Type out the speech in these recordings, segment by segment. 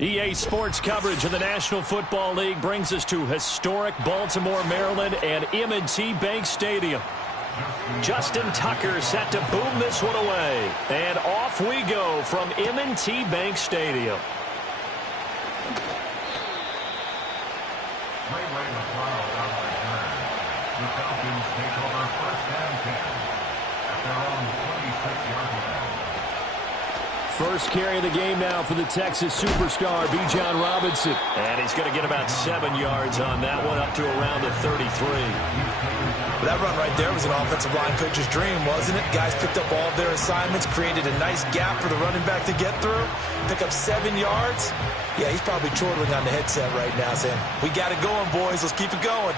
EA Sports coverage of the National Football League brings us to historic Baltimore, Maryland, and M&T Bank Stadium. Justin Tucker set to boom this one away. And off we go from M&T Bank Stadium. The Falcons take over first and 10 at their own 26-yard line. First carry of the game now for the Texas superstar, Bijan Robinson. And he's going to get about 7 yards on that one, up to around the 33. That run right there was an offensive line coach's dream, wasn't it? Guys picked up all of their assignments, created a nice gap for the running back to get through, pick up 7 yards. Yeah, he's probably chortling on the headset right now saying, we got it going, boys. Let's keep it going.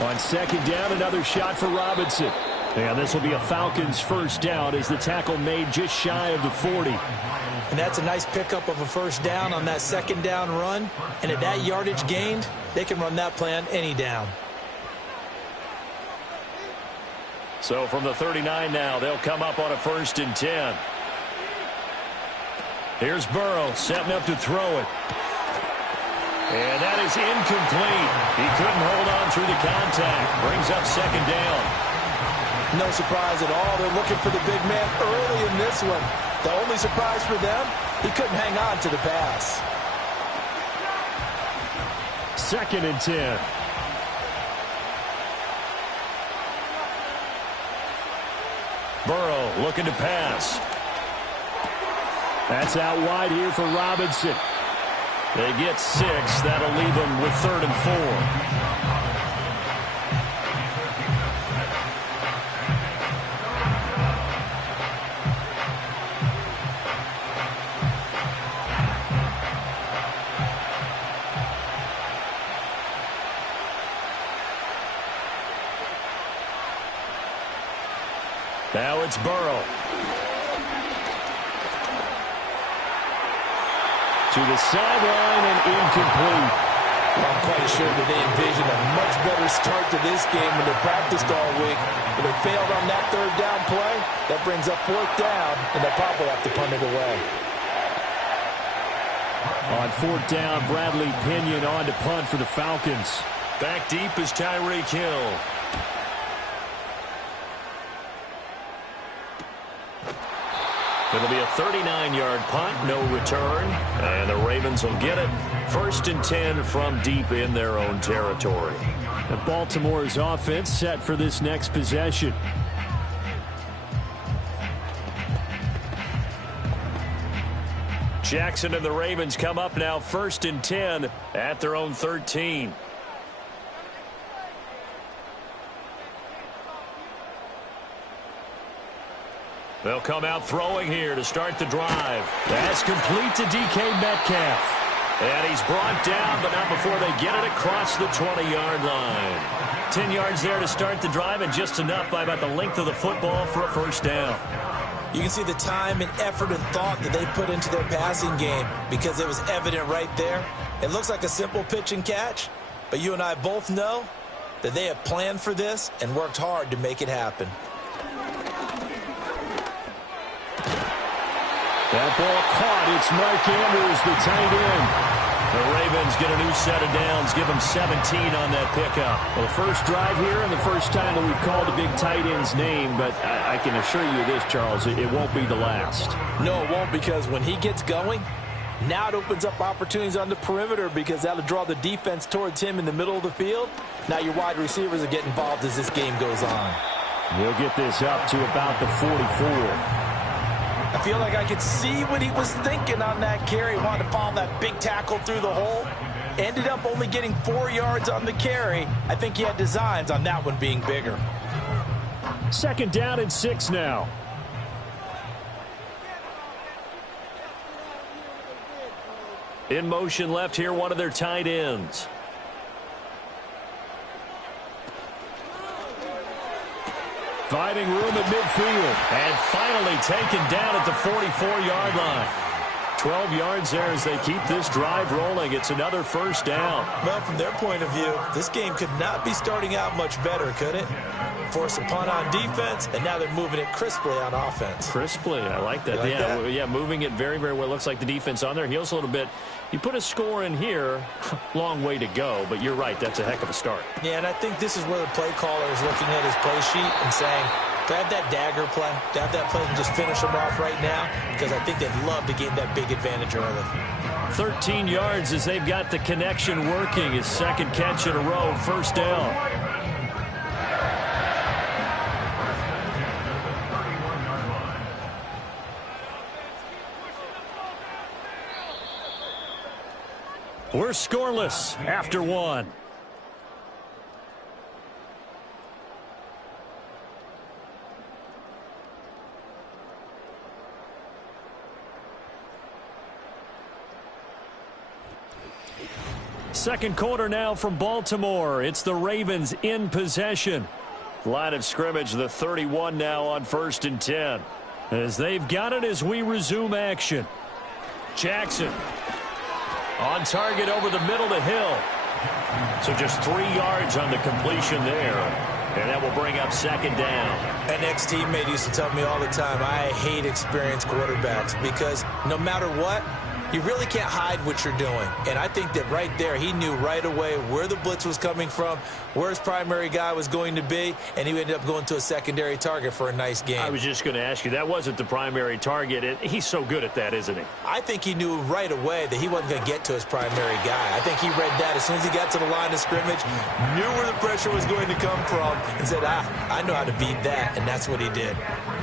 On second down, another shot for Robinson. And this will be a Falcons first down as the tackle made just shy of the 40. And that's a nice pickup of a first down on that second down run. And at that yardage gained, they can run that play on any down. So from the 39 now, they'll come up on a 1st and 10. Here's Burrow setting up to throw it. And that is incomplete. He couldn't hold on through the contact. Brings up second down. No surprise at all. They're looking for the big man early in this one. The only surprise for them, he couldn't hang on to the pass. 2nd and 10. Burrow looking to pass. That's out wide here for Robinson. They get 6. That'll leave them with 3rd and 4. Now it's Burrow. To the sideline and incomplete. Well, I'm quite sure that they envisioned a much better start to this game when they practiced all week. But they failed on that 3rd down play. That brings up 4th down, and they'll probably have to punt it away. On 4th down, Bradley Pinion on to punt for the Falcons. Back deep is Tyreek Hill. It'll be a 39-yard punt, no return, and the Ravens will get it. 1st and 10 from deep in their own territory. And Baltimore's offense set for this next possession. Jackson and the Ravens come up now 1st and 10 at their own 13. They'll come out throwing here to start the drive. That's complete to DK Metcalf. And he's brought down, but not before they get it across the 20-yard line. 10 yards there to start the drive, and just enough by about the length of the football for a first down. You can see the time and effort and thought that they put into their passing game because it was evident right there. It looks like a simple pitch and catch, but you and I both know that they have planned for this and worked hard to make it happen. That ball caught. It's Mark Andrews, the tight end. The Ravens get a new set of downs, give them 17 on that pickup. Well, the first drive here and the first time that we've called a big tight end's name, but I can assure you this, Charles, it won't be the last. No, it won't, because when he gets going, now it opens up opportunities on the perimeter because that'll draw the defense towards him in the middle of the field. Now your wide receivers will get involved as this game goes on. We'll get this up to about the 44. I feel like I could see what he was thinking on that carry. He wanted to follow that big tackle through the hole. Ended up only getting 4 yards on the carry. I think he had designs on that one being bigger. 2nd down and 6 now. In motion left here, one of their tight ends. Finding room at midfield. And finally taken down at the 44-yard line. 12 yards there as they keep this drive rolling. It's another 1st down. Well, from their point of view, this game could not be starting out much better, could it? Force a punt on defense, and now they're moving it crisply on offense. Crisply, I like that. Yeah, moving it very, very well. Looks like the defense on their heels a little bit. You put a score in here, long way to go, but you're right, that's a heck of a start. Yeah, and I think this is where the play caller is looking at his play sheet and saying, to have that dagger play, to have that play and just finish them off right now, because I think they'd love to gain that big advantage early. 13 yards as they've got the connection working. His 2nd catch in a row, 1st down. We're scoreless after 1. Second quarter now from Baltimore. It's the Ravens in possession. Line of scrimmage, the 31 now on 1st and 10. As they've got it as we resume action. Jackson on target over the middle to Hill. So just 3 yards on the completion there. And that will bring up 2nd down. An ex-teammate used to tell me all the time, I hate experienced quarterbacks because no matter what, you really can't hide what you're doing. And I think that right there, he knew right away where the blitz was coming from, where his primary guy was going to be, and he ended up going to a secondary target for a nice game. I was just going to ask you, that wasn't the primary target. And he's so good at that, isn't he? I think he knew right away that he wasn't going to get to his primary guy. I think he read that as soon as he got to the line of scrimmage, knew where the pressure was going to come from, and said, I know how to beat that, and that's what he did.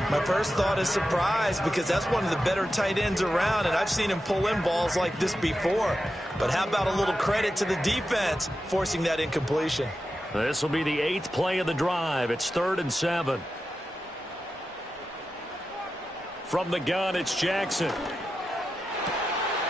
My first thought is surprise because that's one of the better tight ends around, and I've seen him pull in balls like this before. But how about a little credit to the defense forcing that incompletion? This will be the 8th play of the drive. It's 3rd and 7. From the gun, it's Jackson.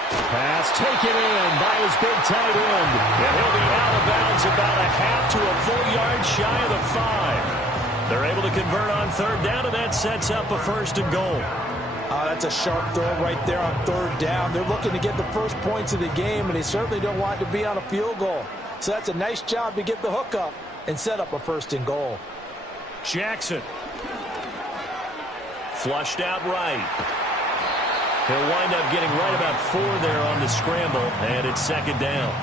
Pass taken in by his big tight end. And he'll be out of bounds about a half to a full yard shy of the 5. They're able to convert on 3rd down, and that sets up a 1st and goal. That's a sharp throw right there on 3rd down. They're looking to get the first points of the game, and they certainly don't want to be on a field goal. So that's a nice job to get the hook up and set up a 1st and goal. Jackson. Flushed out right. He'll wind up getting right about 4 there on the scramble, and it's 2nd down.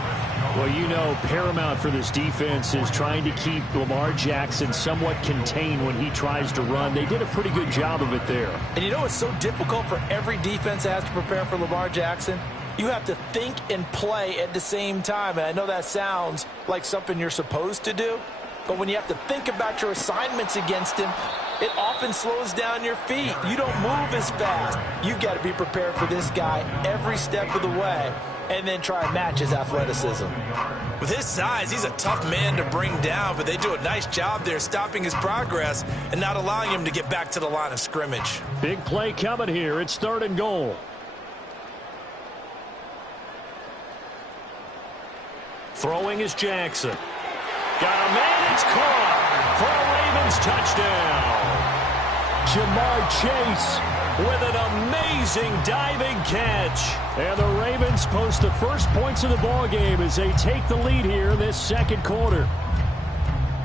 Well, you know, paramount for this defense is trying to keep Lamar Jackson somewhat contained when he tries to run. They did a pretty good job of it there. And you know it's so difficult for every defense that has to prepare for Lamar Jackson? You have to think and play at the same time. And I know that sounds like something you're supposed to do, but when you have to think about your assignments against him, it often slows down your feet. You don't move as fast. You've got to be prepared for this guy every step of the way and then try and match his athleticism. With his size, he's a tough man to bring down, but they do a nice job there stopping his progress and not allowing him to get back to the line of scrimmage. Big play coming here. It's 3rd and goal. Throwing is Jackson. Got a man, it's caught for a Ravens touchdown. Jamar Chase with an amazing diving catch. And the Ravens post the first points of the ballgame as they take the lead here in this 2nd quarter.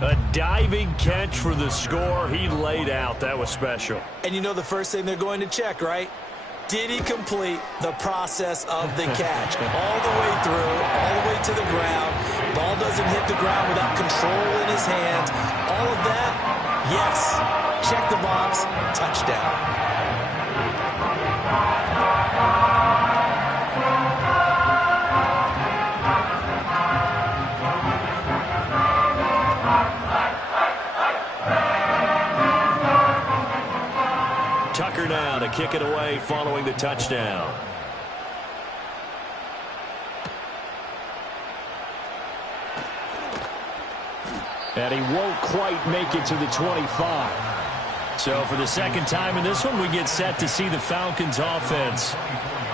A diving catch for the score. He laid out. That was special. And you know the first thing they're going to check, right? Did he complete the process of the catch? All the way through, all the way to the ground. Ball doesn't hit the ground without control in his hands. All of that, yes. Check the box, touchdown. Tucker now to kick it away. play following the touchdown. And he won't quite make it to the 25. So for the second time in this one, we get set to see the Falcons offense.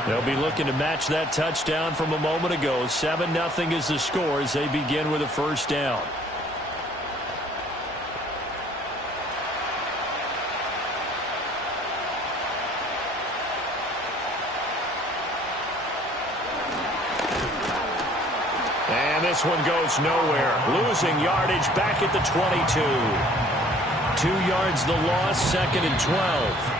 They'll be looking to match that touchdown from a moment ago. 7-0 is the score as they begin with a first down. And this one goes nowhere. Losing yardage back at the 22. 2 yards the loss, 2nd and 12.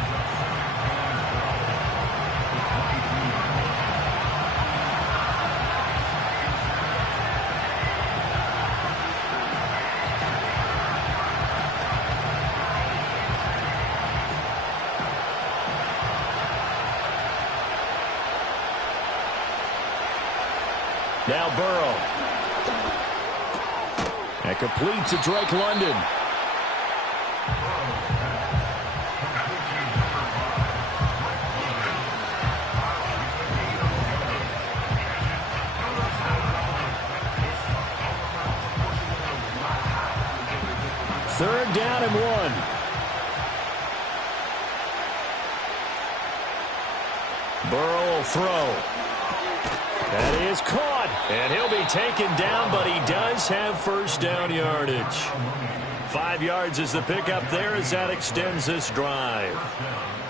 Now Burrow. And complete to Drake London. Third down and 1. Burrow will throw. That is caught, and he'll be taken down, but he does have first down yardage. 5 yards is the pickup there as that extends this drive.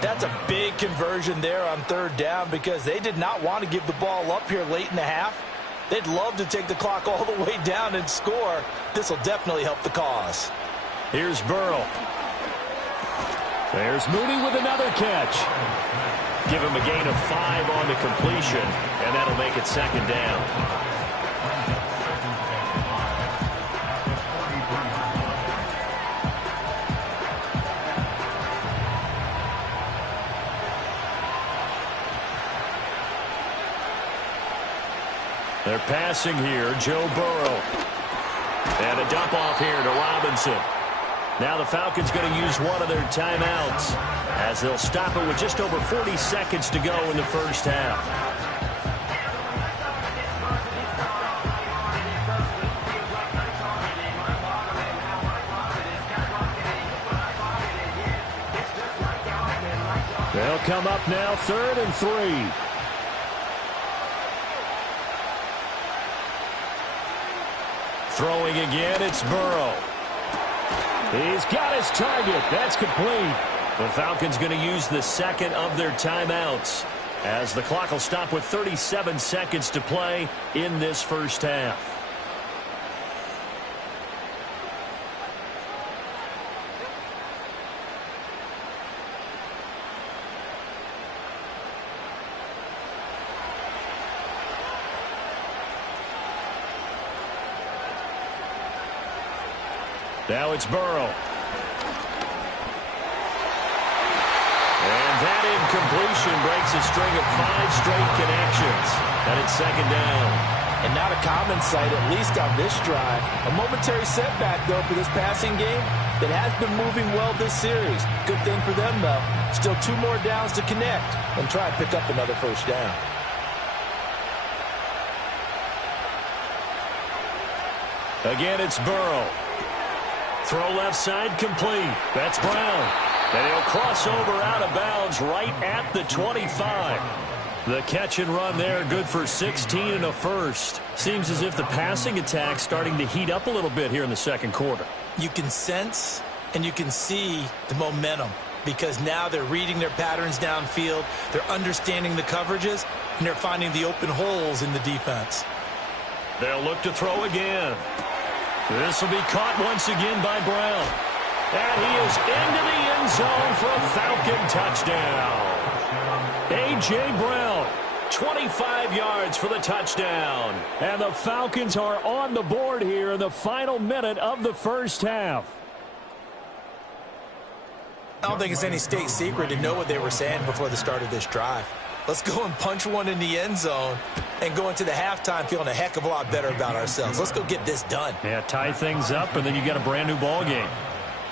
That's a big conversion there on third down because they did not want to give the ball up here late in the half. They'd love to take the clock all the way down and score. This will definitely help the cause. Here's Burrow. There's Mooney with another catch. Give him a gain of 5 on the completion, and that'll make it second down. They're passing here, Joe Burrow. And a dump off here to Robinson. Now the Falcons going to use one of their timeouts as they'll stop it with just over 40 seconds to go in the first half. They'll come up now 3rd and 3. Throwing again, it's Burrow. He's got his target. That's complete. The Falcons going to use the second of their timeouts as the clock will stop with 37 seconds to play in this first half. Now it's Burrow. And that incompletion breaks a string of 5 straight connections. And it's second down. And not a common sight, at least on this drive. A momentary setback, though, for this passing game that has been moving well this series. Good thing for them, though. Still 2 more downs to connect and try and pick up another first down. Again, it's Burrow. Throw left side complete. That's Brown. And he'll cross over out of bounds right at the 25. The catch and run there, good for 16 and a first. Seems as if the passing attack's starting to heat up a little bit here in the second quarter. You can sense and you can see the momentum because now they're reading their patterns downfield, they're understanding the coverages, and they're finding the open holes in the defense. They'll look to throw again. This will be caught once again by Brown. And he is into the end zone for a Falcon touchdown. A.J. Brown, 25 yards for the touchdown. And the Falcons are on the board here in the final minute of the first half. I don't think it's any state secret to know what they were saying before the start of this drive. Let's go and punch one in the end zone and go into the halftime feeling a heck of a lot better about ourselves. Let's go get this done. Yeah, tie things up, and then you get a brand new ball game.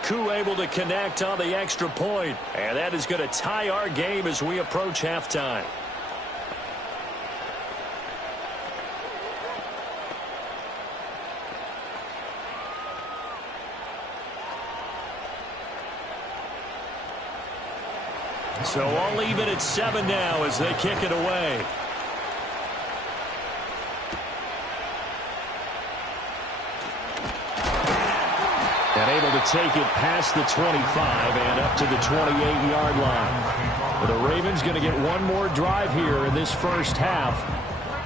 Koo able to connect on the extra point, and that is going to tie our game as we approach halftime. So all even at 7 now as they kick it away. And able to take it past the 25 and up to the 28-yard line. The Ravens going to get one more drive here in this first half.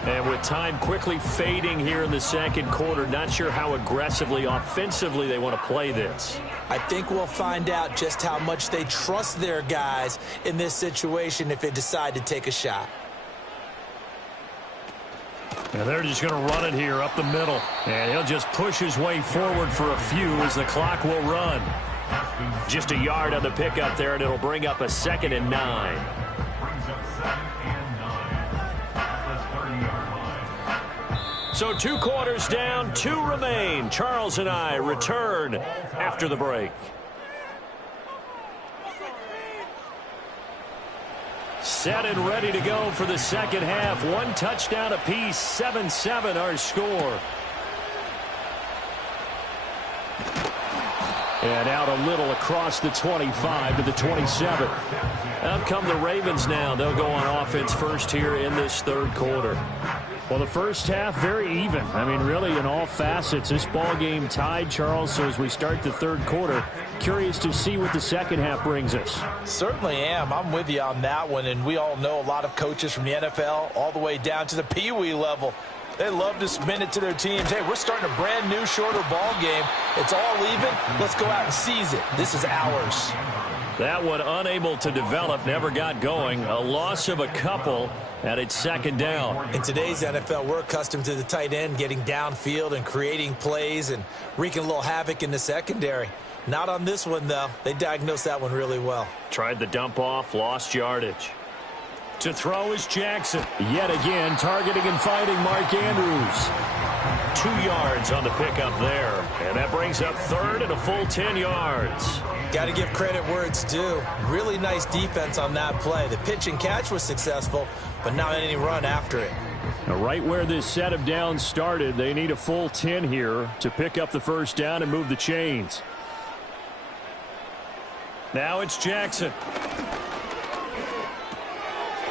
And with time quickly fading here in the second quarter, not sure how aggressively, offensively they want to play this. I think we'll find out just how much they trust their guys in this situation if they decide to take a shot. And they're just going to run it here up the middle. And he'll just push his way forward for a few as the clock will run. Just a yard on the pickup there, and it'll bring up a 2nd and 9. Brings up 2nd and 9 at the 30-yard line. So 2 quarters down, 2 remain. Charles and I return after the break. Set and ready to go for the second half. 1 touchdown apiece, 7-7 our score. And out a little across the 25 to the 27. Out come the Ravens now. They'll go on offense first here in this third quarter. Well, the first half, very even. I mean, really, in all facets, this ball game tied, Charles. So as we start the third quarter, curious to see what the second half brings us. Certainly am. I'm with you on that one. And we all know a lot of coaches from the NFL all the way down to the Pee Wee level. They love to spin it to their teams. Hey, we're starting a brand new, shorter ball game. It's all even. Let's go out and seize it. This is ours. That one unable to develop, never got going. A loss of a couple, and it's second down. In today's NFL, we're accustomed to the tight end getting downfield and creating plays and wreaking a little havoc in the secondary. Not on this one, though. They diagnosed that one really well. Tried the dump off, lost yardage. To throw is Jackson. Yet again, targeting and fighting Mark Andrews. 2 yards on the pickup there. And that brings up third and a full 10 yards. Got to give credit where it's due. Really nice defense on that play. The pitch and catch was successful, but not any run after it. Now, right where this set of downs started, they need a full 10 here to pick up the first down and move the chains. Now it's Jackson.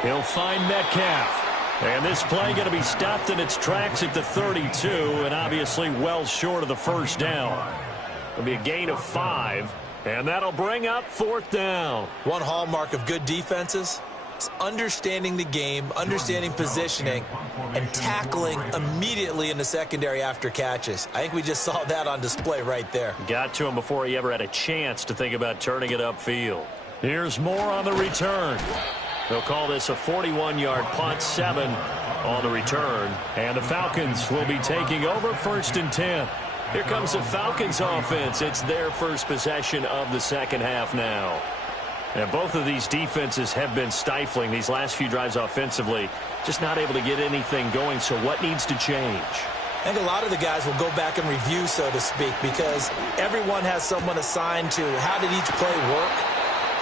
He'll find Metcalf. And this play going to be stopped in its tracks at the 32, and obviously well short of the first down. It'll be a gain of 5, and that'll bring up fourth down. One hallmark of good defenses is understanding the game, understanding positioning, and tackling immediately in the secondary after catches. I think we just saw that on display right there. Got to him before he ever had a chance to think about turning it upfield. Here's more on the return. They'll call this a 41-yard punt, 7 on the return. And the Falcons will be taking over first and 10. Here comes the Falcons offense. It's their first possession of the second half now. And both of these defenses have been stifling these last few drives offensively. Just not able to get anything going. So what needs to change? I think a lot of the guys will go back and review, so to speak, because everyone has someone assigned to how did each play work.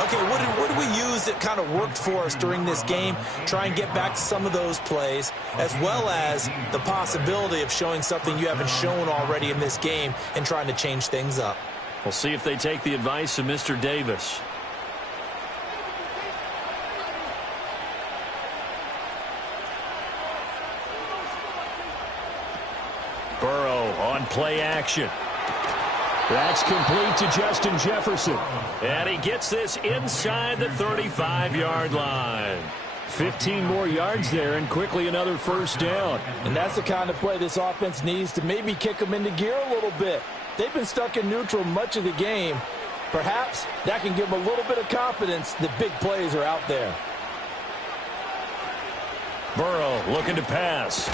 Okay, what did we use that kind of worked for us during this game? Try and get back to some of those plays, as well as the possibility of showing something you haven't shown already in this game and trying to change things up. We'll see if they take the advice of Mr. Davis. Burrow on play action. That's complete to Justin Jefferson. And he gets this inside the 35-yard line. 15 more yards there, and quickly another first down. And that's the kind of play this offense needs to maybe kick them into gear a little bit. They've been stuck in neutral much of the game. Perhaps that can give them a little bit of confidence that big plays are out there. Burrow looking to pass.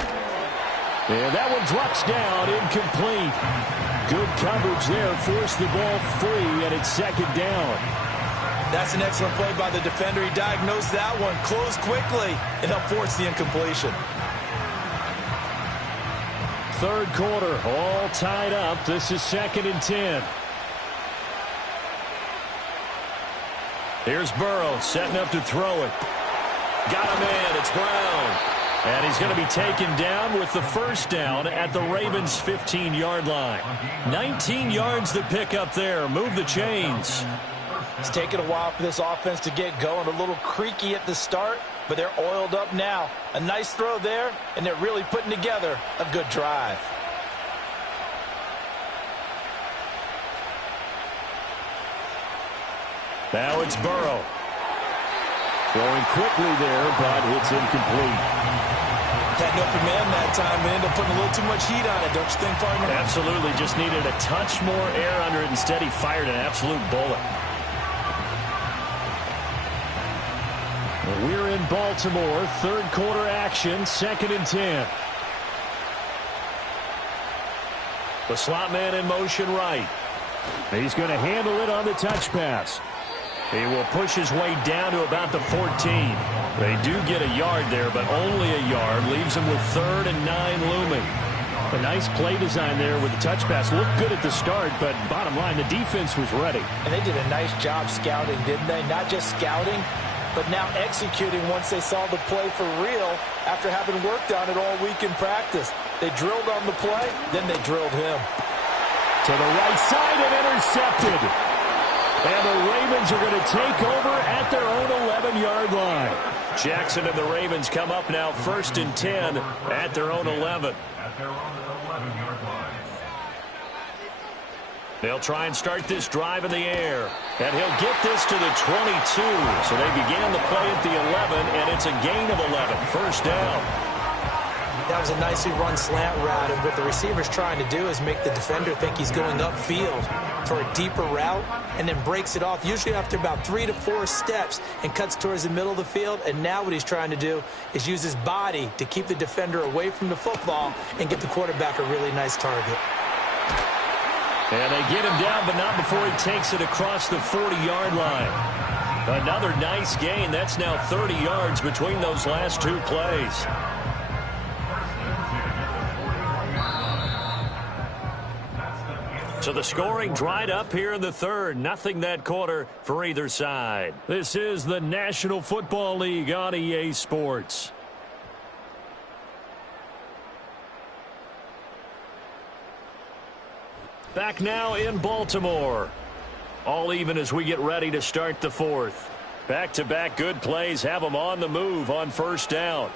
And that one drops down, incomplete. Good coverage there, forced the ball free, and it's second down. That's an excellent play by the defender. He diagnosed that one, closed quickly, and helped force the incompletion. Third quarter, all tied up. This is second and 10. Here's Burrow setting up to throw it. Got him in. It's Brown. And he's going to be taken down with the first down at the Ravens' 15-yard line. 19 yards to pick up there. Move the chains. It's taken a while for this offense to get going. A little creaky at the start, but they're oiled up now. A nice throw there, and they're really putting together a good drive. Now it's Burrow. Throwing quickly there, but it's incomplete. Had no command that time and ended up putting a little too much heat on it, don't you think, partner? Absolutely. Just needed a touch more air under it. Instead, he fired an absolute bullet. We're in Baltimore. Third quarter action. 2nd and 10. The slot man in motion right. He's going to handle it on the touch pass. He will push his way down to about the 14. They do get a yard there, but only a yard. Leaves him with 3rd and 9 looming. A nice play design there with the touch pass. Looked good at the start, but bottom line, the defense was ready. And they did a nice job scouting, didn't they? Not just scouting, but now executing once they saw the play for real after having worked on it all week in practice. They drilled on the play, then they drilled him. To the right side and intercepted. And the Ravens are going to take over at their own 11-yard line. Jackson and the Ravens come up now 1st and 10 at their own 11. At their own 11-yard line. They'll try and start this drive in the air. And he'll get this to the 22. So they began the play at the 11, and it's a gain of 11. First down. That was a nicely run slant route, and what the receiver's trying to do is make the defender think he's going upfield for a deeper route and then breaks it off, usually after about 3 to 4 steps, and cuts towards the middle of the field. And now what he's trying to do is use his body to keep the defender away from the football and get the quarterback a really nice target. And they get him down, but not before he takes it across the 40-yard line. Another nice gain. That's now 30 yards between those last 2 plays. So the scoring dried up here in the third. Nothing that quarter for either side. This is the National Football League on EA Sports. Back now in Baltimore. All even as we get ready to start the fourth. Back-to-back good plays have them on the move on first down.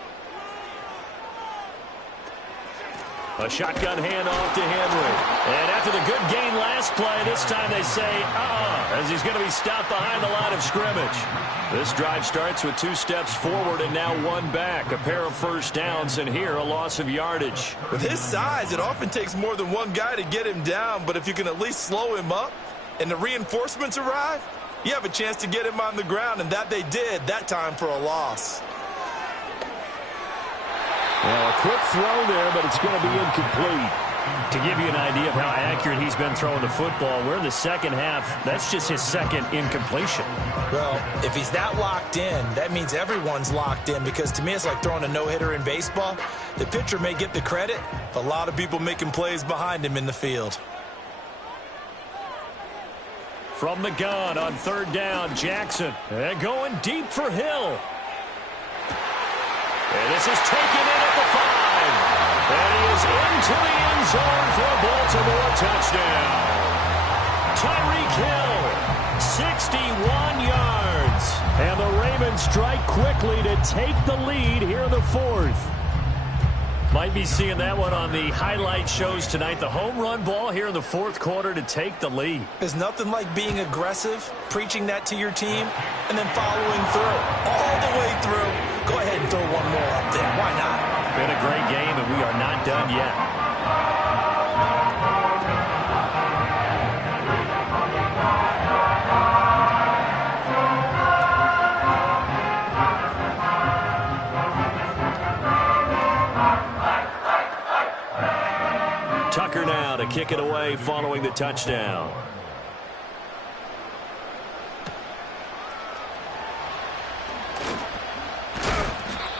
A shotgun handoff to Henry. And after the good gain last play, this time they say, as he's going to be stopped behind the line of scrimmage. This drive starts with 2 steps forward and now 1 back. A pair of first downs, and here a loss of yardage. With his size, it often takes more than one guy to get him down, but if you can at least slow him up and the reinforcements arrive, you have a chance to get him on the ground, and that they did, that time for a loss. Well, a quick throw there, but it's going to be incomplete. To give you an idea of how accurate he's been throwing the football, we're in the second half. That's just his second incompletion. Well, if he's that locked in, that means everyone's locked in, because to me it's like throwing a no-hitter in baseball. The pitcher may get the credit, A lot of people making plays behind him in the field. From the gun on third down, Jackson. And going deep for Hill. And this is taken in at the 5. And he is into the end zone for a Baltimore touchdown. Tyreek Hill, 61 yards. And the Ravens strike quickly to take the lead here in the fourth. Might be seeing that one on the highlight shows tonight. The home run ball here in the fourth quarter to take the lead. There's nothing like being aggressive, preaching that to your team, and then following through all the way through. Go ahead and throw one more up there. Why not? Been a great game, and we are not done yet. Tucker now to kick it away following the touchdown.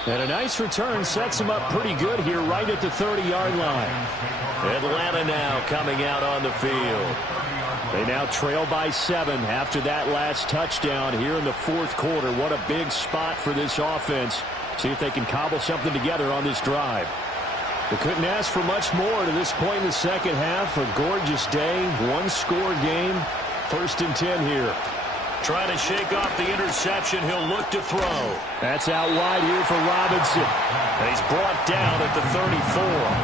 And a nice return sets him up pretty good here right at the 30-yard line. Atlanta now coming out on the field. They now trail by 7 after that last touchdown here in the fourth quarter. What a big spot for this offense. See if they can cobble something together on this drive. They couldn't ask for much more to this point in the second half. A gorgeous day, one-score game. 1st and 10 here. Trying to shake off the interception. He'll look to throw. That's out wide here for Robinson. And he's brought down at the 34.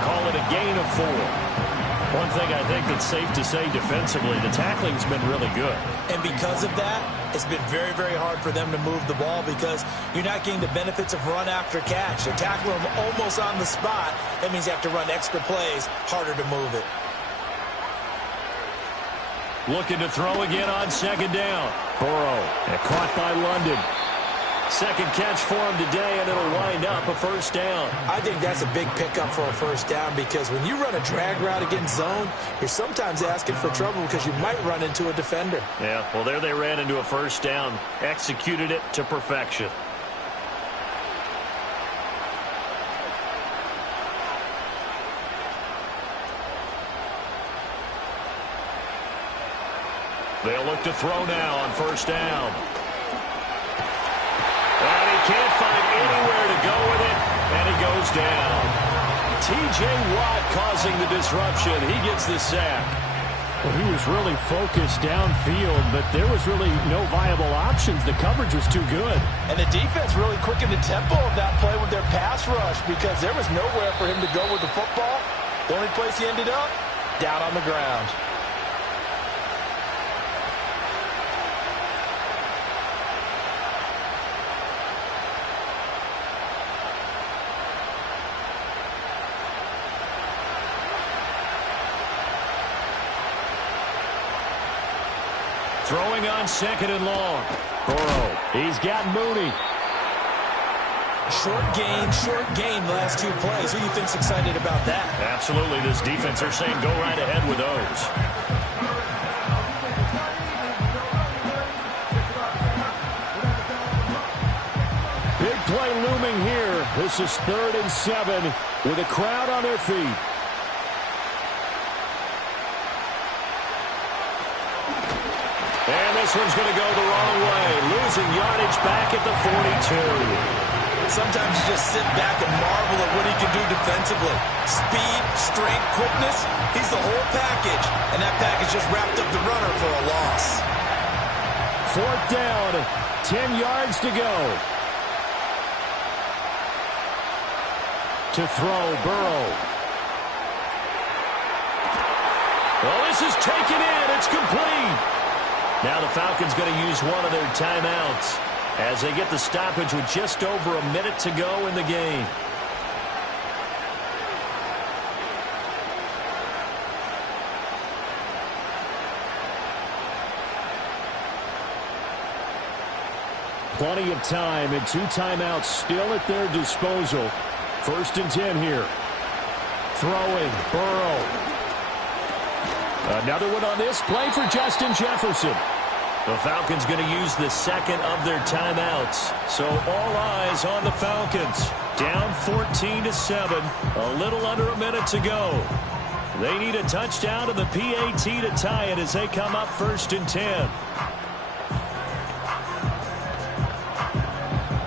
Call it a gain of 4. One thing I think that's safe to say defensively, the tackling's been really good. And because of that, it's been very, very hard for them to move the ball because you're not getting the benefits of run after catch. They're tackling them almost on the spot. That means you have to run extra plays, harder to move it. Looking to throw again on 2nd down. Burrow, and caught by London. Second catch for him today, and it'll wind up a 1st down. I think that's a big pickup for a 1st down because when you run a drag route against zone, you're sometimes asking for trouble because you might run into a defender. Yeah, well, there they ran into a 1st down. Executed it to perfection. They'll look to throw now on 1st down. And he can't find anywhere to go with it, and he goes down. T.J. Watt causing the disruption. He gets the sack. Well, he was really focused downfield, but there was really no viable options. The coverage was too good. And the defense really quickened the tempo of that play with their pass rush because there was nowhere for him to go with the football. The only place he ended up, down on the ground. Throwing on 2nd and long. Burrow. He's got Mooney. Short gain last 2 plays. Who do you think's excited about that? Absolutely. This defense are saying go right ahead with those. Big play looming here. This is 3rd and 7 with a crowd on their feet. And this one's going to go the wrong way. Losing yardage back at the 42. Sometimes you just sit back and marvel at what he can do defensively. Speed, strength, quickness, he's the whole package. And that package just wrapped up the runner for a loss. 4th down, 10 yards to go. To throw, Burrow. Well, this is taken in. It's complete. Now the Falcons going to use one of their timeouts as they get the stoppage with just over a minute to go in the game. Plenty of time and 2 timeouts still at their disposal. 1st and 10 here. Throwing, Burrow. Another one on this play for Justin Jefferson. The Falcons going to use the 2nd of their timeouts. So all eyes on the Falcons. Down 14-7. A little under a minute to go. They need a touchdown and the PAT to tie it as they come up 1st and 10.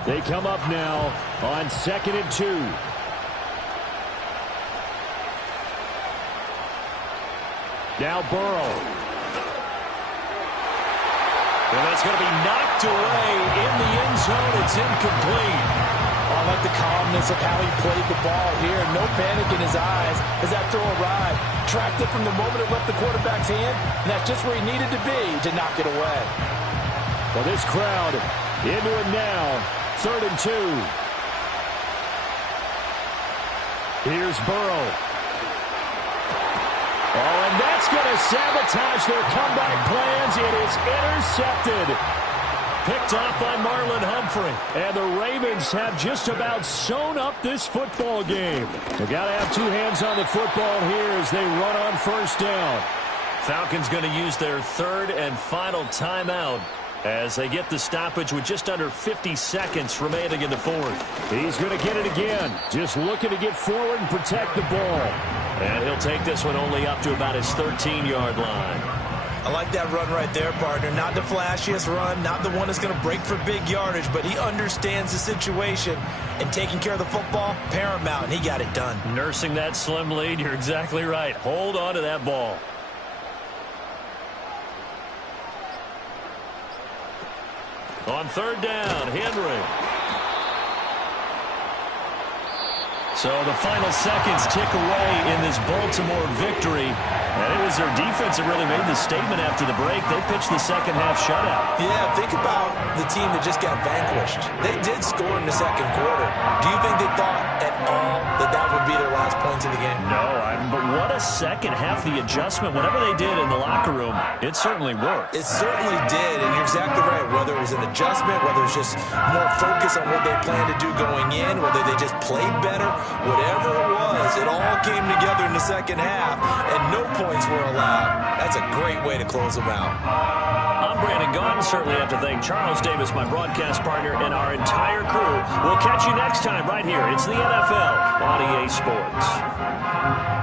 They come up now on 2nd and 2. Now Burrow. And that's going to be knocked away in the end zone. It's incomplete. I like the calmness of how he played the ball here. No panic in his eyes as that throw arrived. Tracked it from the moment it left the quarterback's hand, and that's just where he needed to be to knock it away. Well, this crowd into it now. 3rd and 2. Here's Burrow. Oh, and that's going to sabotage their comeback plans. It is intercepted. Picked off by Marlon Humphrey. And the Ravens have just about sewn up this football game. They've got to have 2 hands on the football here as they run on 1st down. Falcons going to use their 3rd and final timeout as they get the stoppage with just under 50 seconds remaining in the 4th. He's going to get it again. Just looking to get forward and protect the ball. And he'll take this one only up to about his 13-yard line. I like that run right there, partner. Not the flashiest run, not the one that's going to break for big yardage, but he understands the situation, and taking care of the football, paramount, and he got it done. Nursing that slim lead, you're exactly right. Hold on to that ball. On third down, Henry. So the final seconds tick away in this Baltimore victory. And it was their defense that really made the statement after the break. They pitched the second half shutout. Yeah, think about the team that just got vanquished. They did score in the second quarter. Do you think they thought at all that that would be their last points in the game? No, but what a second half. The adjustment, whatever they did in the locker room, it certainly worked. It certainly did, and you're exactly right. Whether it was an adjustment, whether it was just more focus on what they planned to do going in, whether they just played better, whatever it was, it all came together in the second half, and no points were allowed. That's a great way to close them out. I'm Brandon Gaudin. Certainly have to thank Charles Davis, my broadcast partner, and our entire crew. We'll catch you next time right here. It's the NFL on EA Sports.